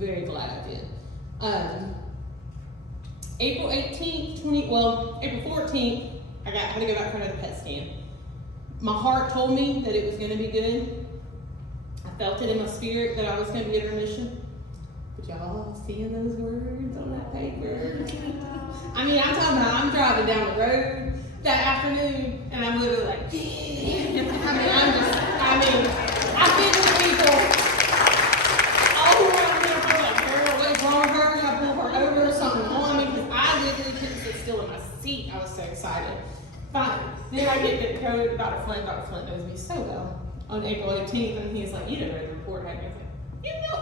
very glad I did. April 14th, I had to go back for another PET scan. My heart told me that it was going to be good. I felt it in my spirit that I was going to be in remission. But y'all seeing those words on that paper? I'm talking about, I'm driving down the road that afternoon, and I'm literally like, I've been with people all around me. I'm like, girl, what's wrong with her? I pull her over, something on me, because I literally couldn't sit still in my seat. I was so excited. Fine. Then I get the code, Dr. Flint knows me so well, on April 18th, and he's like, you didn't read the report, had you?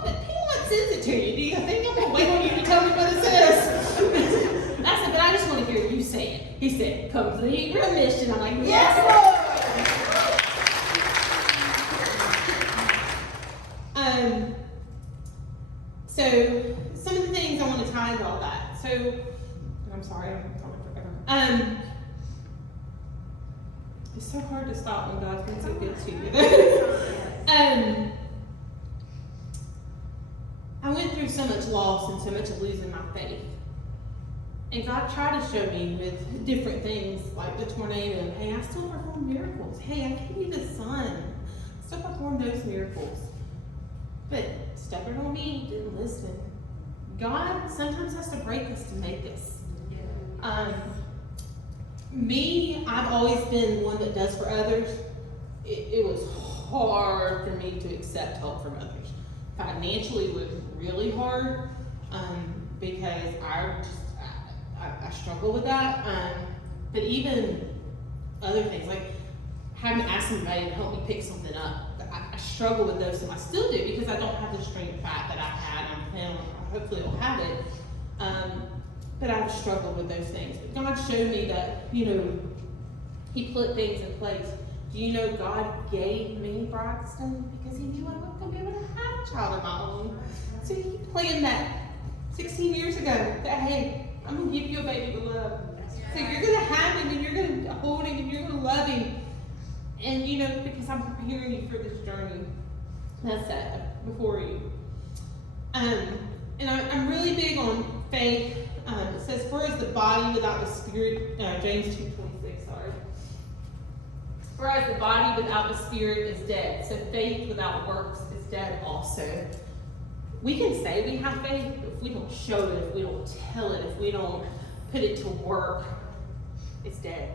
But P1 sends it to you. Do you think I'm going to wait on you to tell me what it says? I said, but I just want to hear you say it. He said, complete remission. I'm like, yes, Lord! So, some of the things I want to tie into all that. So, I'm sorry, I'm talking forever. It's so hard to stop when God's been so good to you. I went through so much loss and so much of losing my faith. And God tried to show me with different things, like the tornado, and hey, I still perform miracles. Hey, I gave you the sun. I still perform those miracles. But stubborn on me, didn't listen. God sometimes has to break us to make us. I've always been one that does for others. It was hard for me to accept help from others. Financially, it was really hard because I struggle with that. But even other things, like having to ask somebody to help me pick something up, I struggle with those things. I still do because I don't have the strength back that I had. I'm planning on, hopefully I'll have it. But I've struggled with those things. But God showed me that, He put things in place. Do you know God gave me Braxton because He knew I wasn't going to be able to have a child of my own. So He planned that 16 years ago that, hey, I'm going to give you a baby to love. So you're going to have him and you're going to hold him and you're going to love him. And because I'm preparing you for this journey that's set before you. And I'm really big on faith. It says, for as the body without the spirit, James 2:26, sorry. For as the body without the spirit is dead, so faith without works is dead also. We can say we have faith, but if we don't show it, if we don't tell it, if we don't put it to work, it's dead.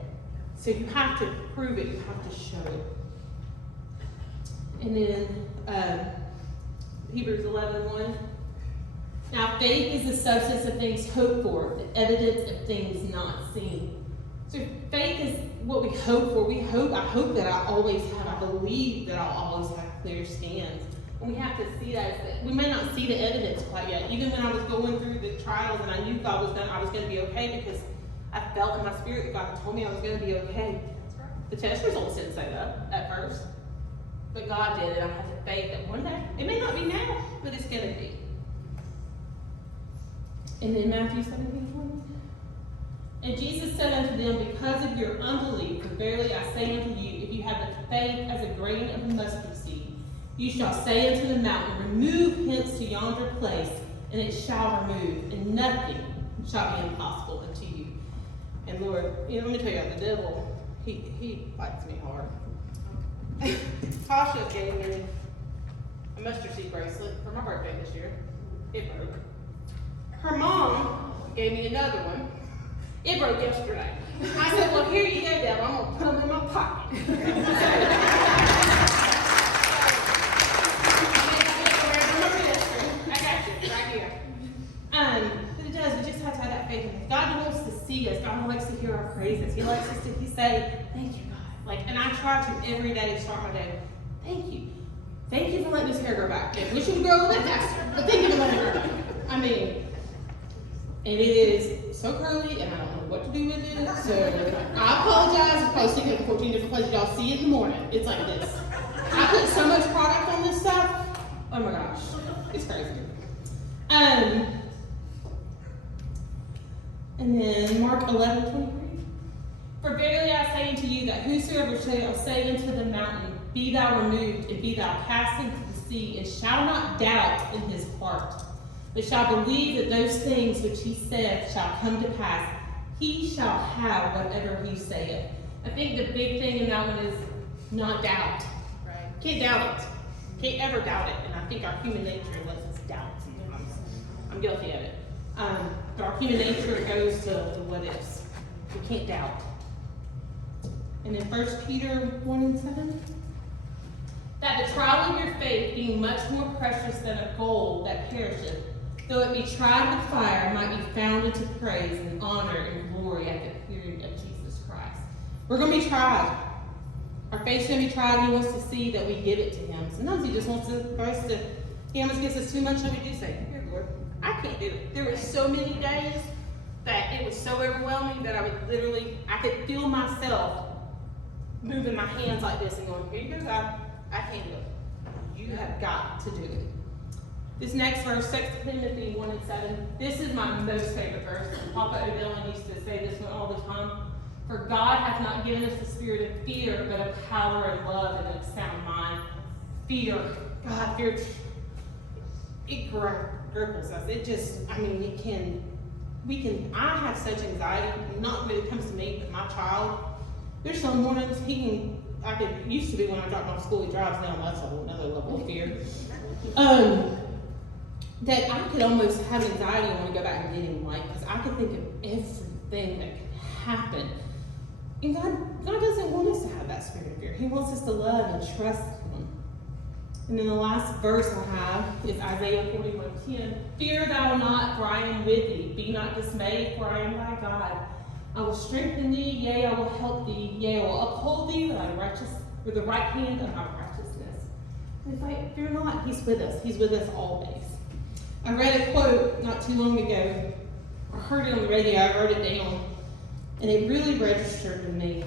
So you have to prove it, you have to show it. And then Hebrews 11:1. Now faith is the substance of things hoped for, the evidence of things not seen. So faith is what we hope for. I hope that I always have, I believe that I'll always have clear stands. And we have to see that. We may not see the evidence quite yet. Even when I was going through the trials and I knew God was I was going to be okay, because I felt in my spirit that God told me I was going to be okay. The test results didn't say that at first, but God did, and I had the faith that one day, it may not be now, but it's going to be. And then Matthew 17:20. And Jesus said unto them, because of your unbelief, for verily I say unto you, if you have the faith as a grain of mustard seed, you shall say unto the mountain, remove hence to yonder place, and it shall remove, and nothing shall be impossible unto you. And Lord, let me tell you about the devil. He fights me hard. Tasha gave me a mustard seed bracelet for my birthday this year. It broke. Her mom gave me another one. It broke yesterday. I said, well, here you go, devil. I'm going to put them in my pocket. I got you right here. But it does. We just have to have that faith in it. God wants to see us. God likes to hear our praises. He likes us to say, thank you, God. And I try to every day to start my day. Thank you. Thank you for letting this hair grow back. I wish it would grow a little bit faster, but thank you for letting it grow back. And it is so curly, and I don't know what to do with it. So I apologize for posting it in 14 different places. Y'all see it in the morning. It's like this. I put so much product on this stuff. Oh my gosh, it's crazy. And then Mark 11:23. For verily I say unto you that whosoever shall say unto the mountain, be thou removed, and be thou cast into the sea, and shall not doubt in his heart, but shall believe that those things which he saith shall come to pass, he shall have whatever he saith. I think the big thing in that one is not doubt. Right? Can't doubt it. Can't ever doubt it. And I think our human nature lets us doubt sometimes. I'm guilty of it. But our human nature goes to the what ifs. We can't doubt. And then 1 Peter 1:7. That the trial of your faith, being much more precious than of gold that perisheth, though it be tried with fire, might be found unto praise and honor and glory at the appearing of Jesus Christ. We're going to be tried. Our faith's going to be tried. He wants to see that we give it to him. Sometimes he just wants us to, he almost gives us too much of it. You say, here, Lord, I can't do it. There were so many days that it was so overwhelming that I could feel myself moving my hands like this and going, here you go, God. I can't do it. You have got to do it. This next verse, 2 Timothy 1:7. This is my most favorite verse. Papa O'Dillon used to say this one all the time. For God hath not given us the spirit of fear, but of power and love and of sound mind. Fear. God, fear. It cripples us. It just, I have such anxiety, not when it comes to me, but my child. There's some mornings used to be when I dropped off school, he drives now, that's a whole other level of fear. That I could almost have anxiety and want to go back and get him, because I could think of everything that could happen. And God doesn't want us to have that spirit of fear. He wants us to love and trust him. And then the last verse I have is Isaiah 41:10. Fear thou not, for I am with thee. Be not dismayed, for I am thy God. I will strengthen thee, yea, I will help thee, yea, I will uphold thee with the right hand of my righteousness. And it's like, fear not, he's with us. He's with us always. I read a quote not too long ago. I heard it on the radio, I wrote it down, and it really registered with me.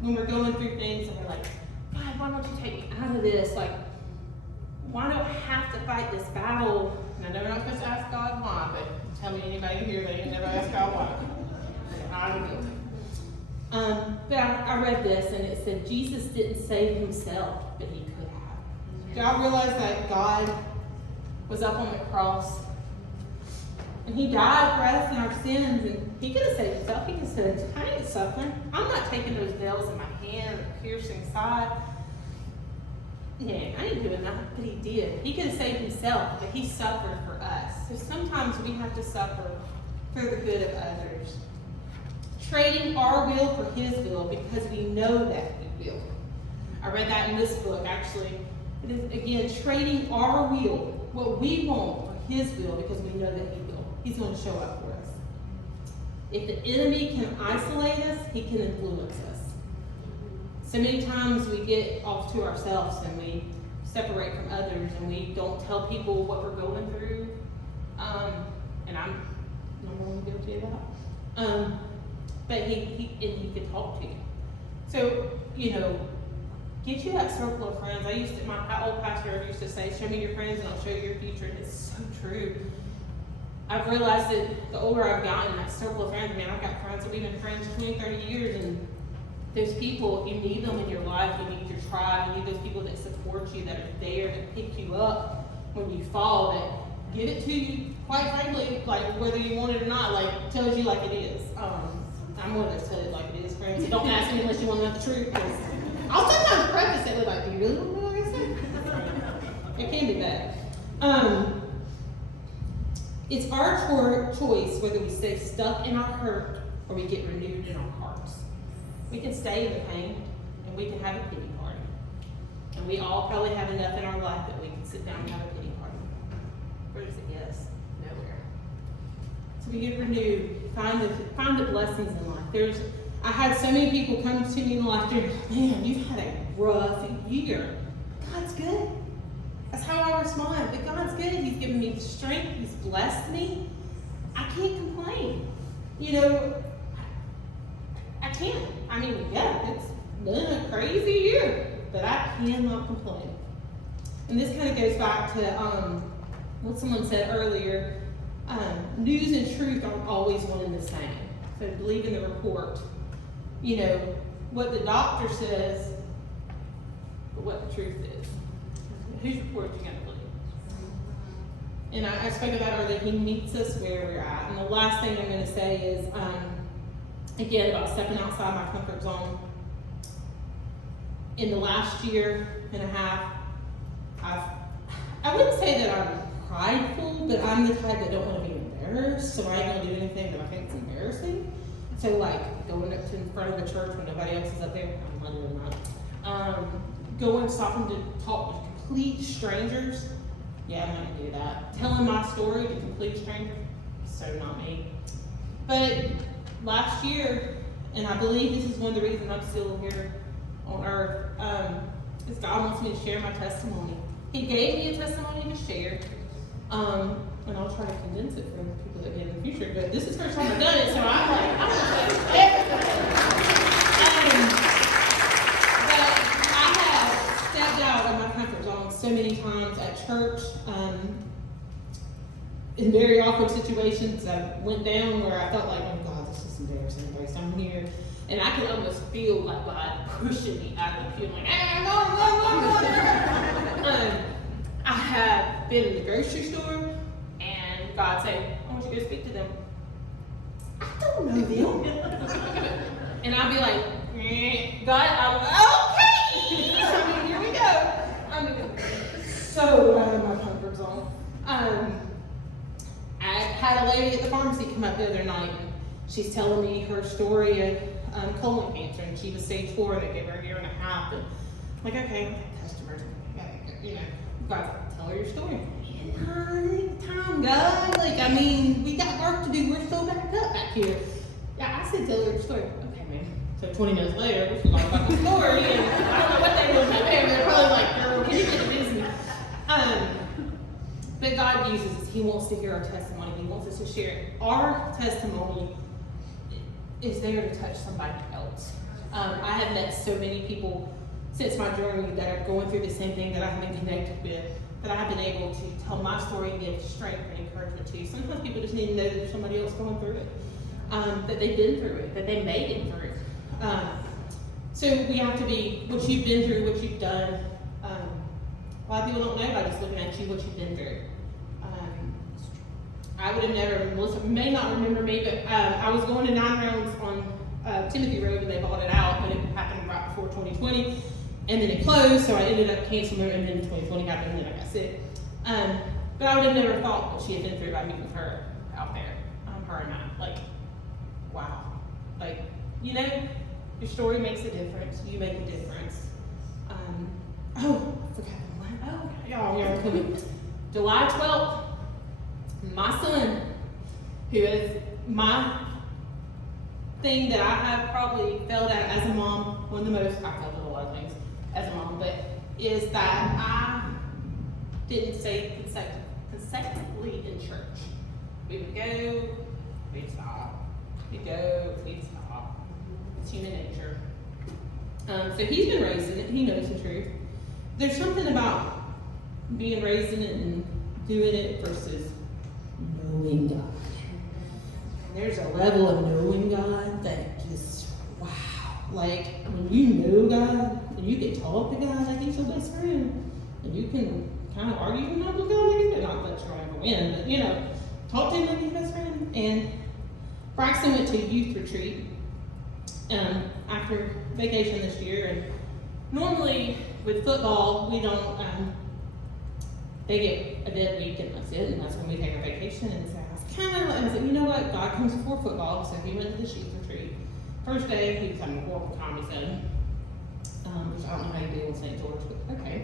When we're going through things and we're like, God, why don't you take me out of this? Why do I have to fight this battle? And I know we're not supposed to ask God why, but tell me anybody here that ain't never asked God why. I don't know. But I read this, and it said Jesus didn't save himself, but he could have. Do y'all realize that God was up on the cross, and he died for us and our sins, and he could have saved himself. He could have said, I ain't suffering. I'm not taking those nails in my hand or piercing side. Yeah, I ain't doing that, but he did. He could have saved himself, but he suffered for us. So sometimes we have to suffer for the good of others. Trading our will for his will because we know that he will. I read that in this book, actually. It is, again, trading our will, what we want, for his will because we know that he will. He's going to show up for us. If the enemy can isolate us, he can influence us. So many times we get off to ourselves and we separate from others and we don't tell people what we're going through. And I'm normally guilty of that. But he could talk to you. So, get you that circle of friends. My old pastor used to say, show me your friends and I'll show you your future. And it's so true. I've realized that the older I've gotten, that circle of friends, man, I've got friends that we've been friends 20, 30 years, and those people, you need them in your life, you need your tribe, you need those people that support you, that are there, that pick you up when you fall, that give it to you, quite frankly, like whether you want it or not, like tells you like it is. I'm one of those tell it like it is friends. So don't ask me unless you want to know the truth, because I'll sometimes preface it with like, do you really want to know what I said? It can be bad. It's our choice whether we stay stuck in our hurt or we get renewed in our hearts. We can stay in the pain and we can have a pity party. And we all probably have enough in our life that we can sit down and have a pity party. Where does it get us? Nowhere. So we get renewed, find the blessings in life. I had so many people come to me in the last year, man, you've had a rough year. God's good. That's how I respond. But God's good. He's given me the strength. He's blessed me. I can't complain. I can't. I mean, yeah, it's been a crazy year, but I cannot complain. And this kind of goes back to what someone said earlier. News and truth aren't always one and the same. So believe in the report. What the doctor says, but what the truth is. Whose report you gotta believe? And I spoke about earlier, he meets us where we're at. And the last thing I'm going to say is, again, about stepping outside my comfort zone. In the last year and a half, I wouldn't say that I'm prideful, but I'm the type that don't want to be embarrassed, so I ain't going to do anything that I think is embarrassing. So like going up to in front of the church when nobody else is up there, I'm not doing that. Going, stopping to talk with complete strangers, yeah, I'm not going to do that. Telling my story to complete strangers, so not me. But last year, and I believe this is one of the reasons I'm still here on earth, is God wants me to share my testimony. He gave me a testimony to share, and I'll try to condense it for people that get in the future, but this is the first time I've done it, so I'm like, I'm going to say everything. But I have stepped out of my comfort zone so many times at church, in very awkward situations. I went down where I felt like, oh God, this is embarrassing, but I'm here. And I could almost feel like God pushing me out of the pew, like, hey, go. I have been in the grocery store, and God said, I want you to go speak to them. I don't know them. And I'd be like, God, okay. Here we go. I'm so out of my comfort zone. I had a lady at the pharmacy come up the other night, and she's telling me her story of colon cancer, and she was stage 4, and they gave her a year and a half. And I'm like, okay, customers, God, tell her your story. Time, God. Like, I mean, we got work to do. We're so backed up back here. Yeah, I said, tell her your story. Okay, man. So 20 minutes later, we're talking about the story, and I don't know what they were doing there. They're probably like, girl, can you get the business? But God uses us. He wants to hear our testimony. He wants us to share it. Our testimony is there to touch somebody else. I have met so many people since my journey that are going through the same thing that I've been connected with, that I've been able to tell my story and give strength and encouragement to. Sometimes people just need to know that there's somebody else going through it, that they've been through it, that they made it through. So we have to be what you've been through, what you've done. A lot of people don't know by just looking at you what you've been through. I would have never, Melissa may not remember me, but I was going to 9 Rounds on Timothy Road and they bought it out, but it happened right before 2020. And then it closed, so I ended up canceling it, and then 2020 happened, and then I got sick. But I would have never thought what she had been through by meeting her out there, her and I. Like, wow. Like, you know, your story makes a difference. You make a difference. I forgot the one. Oh, y'all coming. July 12th, my son, who is my thing that I have probably failed at as a mom, one of the most, I failed at a lot of things as a mom, but is that I didn't stay consecutively in church. We would go, we'd stop. We'd go, we'd stop. It's human nature. So he's been raised in it. He knows the truth. There's something about being raised in it and doing it versus knowing God. And there's a level of knowing God that just, wow. Like, when you know God, and you can talk to God like he's your best friend, and you can kind of argue with God, like, not that you're going to win, but, you know, talk to him like he's your best friend. And Braxton went to youth retreat after vacation this year, and normally with football, we don't, they get a dead week and that's it, and that's when we take our vacation. And so I was like, you know what, God comes before football, so he went to the youth retreat. First day, he was having a horrible comedy setting, which I don't know how you deal with St. George, but okay.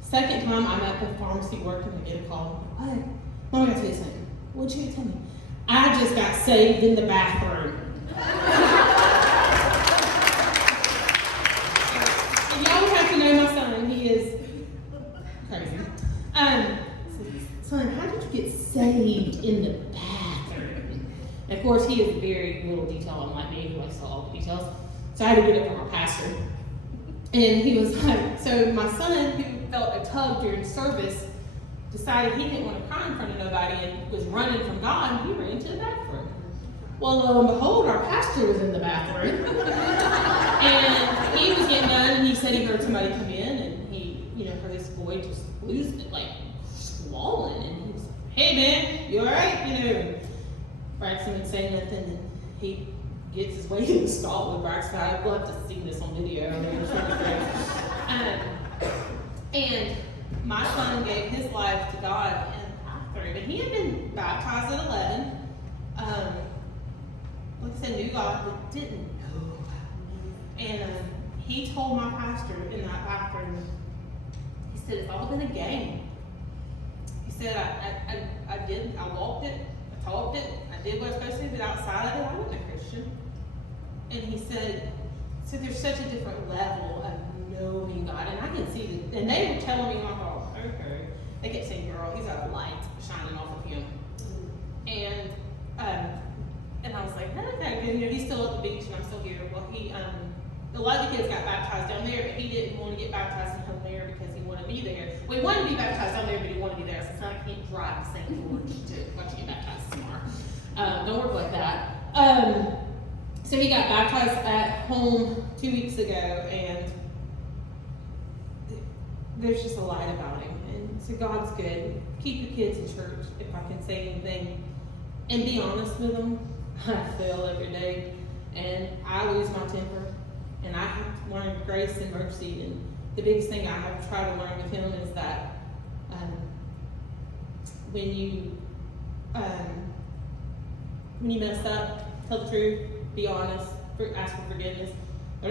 Second time, I'm at the pharmacy working to get a call. Hey, Mom, I gotta tell you something. What'd you tell me? I just got saved in the bathroom. And y'all would have to know my son. He is crazy. Son, how did you get saved in the bathroom? And of course, he is very little detail, unlike me, who likes to all the details. So I had to get it from our pastor. And he was like, so my son, who felt a tug during service, decided he didn't want to cry in front of nobody and was running from God, and he ran to the bathroom. Well, lo and behold, our pastor was in the bathroom. And he was getting done, and he said he heard somebody come in, and he, heard this boy just lose it, like, swollen. And he was like, hey, man, you all right? Braxton would say nothing, and he gets his way to the stall with Braxton. I'd love to see this on video. I mean, it's really great. And my son gave his life to God in the bathroom, and he had been baptized at 11. Like I said, knew God, but didn't know God. And he told my pastor in that bathroom, he said, it's all been a game. He said, I walked it, I talked it, I did what I was supposed to do, but outside of it, I wasn't a Christian. And he said, so there's such a different level of knowing God, and I can see that. And they were telling me, and I thought, okay. They kept saying, girl, he's got a light shining off of him. And I was like, okay, he's still at the beach and I'm still here. Well, a lot of the kids got baptized down there, but he didn't want to get baptized and come there because he wanted to be there. Well, he wanted to be baptized down there, but he wanted to be there. So it's not, I can't drive to St. George to watch you get baptized tomorrow. Don't work like that. So he got baptized at home 2 weeks ago, and there's just a light about him. And so God's good. Keep your kids in church, if I can say anything. And be honest with them. I fail every day, and I lose my temper, and I have to learn grace and mercy. And the biggest thing I have to try to learn with him is that when you mess up, tell the truth, be honest, ask for forgiveness. I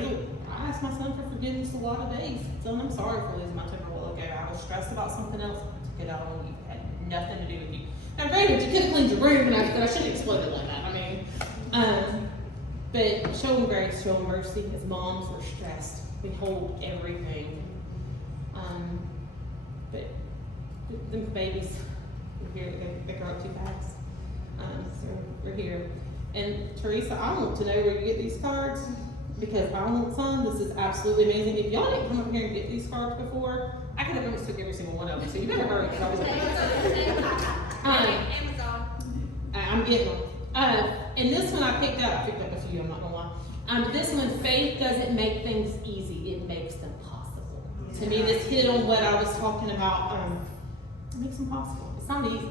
asked my son for forgiveness a lot of days. Son, I'm sorry for losing my temper a while ago. I was stressed about something else. I took it out on you. It had nothing to do with you. Now, granted, you could have cleaned your room, but I shouldn't have exploded like that. I mean, but show them grace, show them mercy. As moms, we're stressed. We hold everything. But the babies, we're here. They grow up too fast. So we're here. And Teresa, I want to know where you get these cards, because I want some. This is absolutely amazing. If y'all didn't come up here and get these cards before, I could have almost took every single one of them. So you better hurry, because I was Amazon. I'm getting them. And this one I picked up a few, I'm not gonna lie. This one, faith doesn't make things easy, it makes them possible. To me, this hit on what I was talking about. It makes them possible. It's not easy.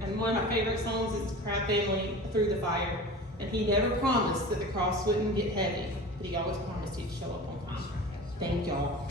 And one of my favorite songs is the Cry Family, Through the Fire. And he never promised that the cross wouldn't get heavy, but he always promised he'd show up on time. Thank y'all.